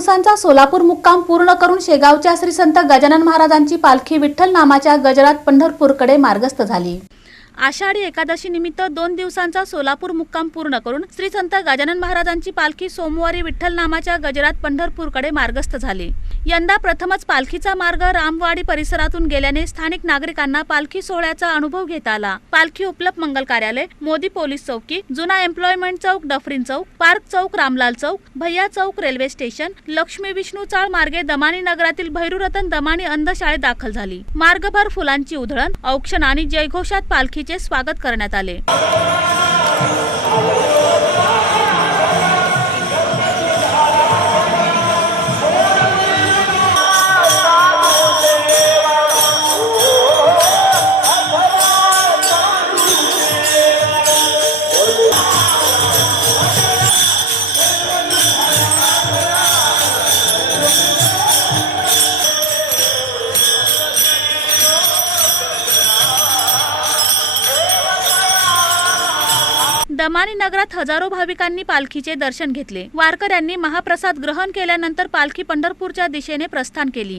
दिवसांचा सोलापूर मुक्काम पूर्ण करून शेगावच्या श्री संत गजानन महाराजांची पालखी विठ्ठल नामाच्या गजरात पंढरपूरकडे मार्गस्थ झाली। आषाढी एकादशी निमित्त 2 दिवसांचा सोलापूर मुक्काम पूर्ण करून श्री संत गजानन महाराजांची पालखी सोमवारी विठ्ठल नामाच्या गजरात पंढरपूरकडे मार्गस्थ झाली। यंदा प्रथमच पालखीचा मार्ग रामवाडी परिसरातून गेल्याने स्थानिक नागरिकांना पालखी सोहळ्याचा अनुभव घेता आला। पालखी उपलप मंगल कार्यालय, मोदी पोलीस चौकी, जुना एम्प्लॉयमेंट चौक, डफरीन चौक, पार्क चौक, रामलाल चौक, भैया चौक, रेल्वे स्टेशन, लक्ष्मी विष्णू चाळ मार्गे दमानी नगरातील भैरूरतन दमानी अंधशाळेत दाखल झाली। मार्गभर फुलांची उधळण, औक्षण आणि जयघोषात पालखीचे स्वागत करण्यात आले। दमानी नगरात हजारो भाविकांनी पालखीचे दर्शन घेतले। वारकऱ्यांनी महाप्रसाद ग्रहण केल्यानंतर पालखी पंढरपूरच्या दिशेने प्रस्थान केली।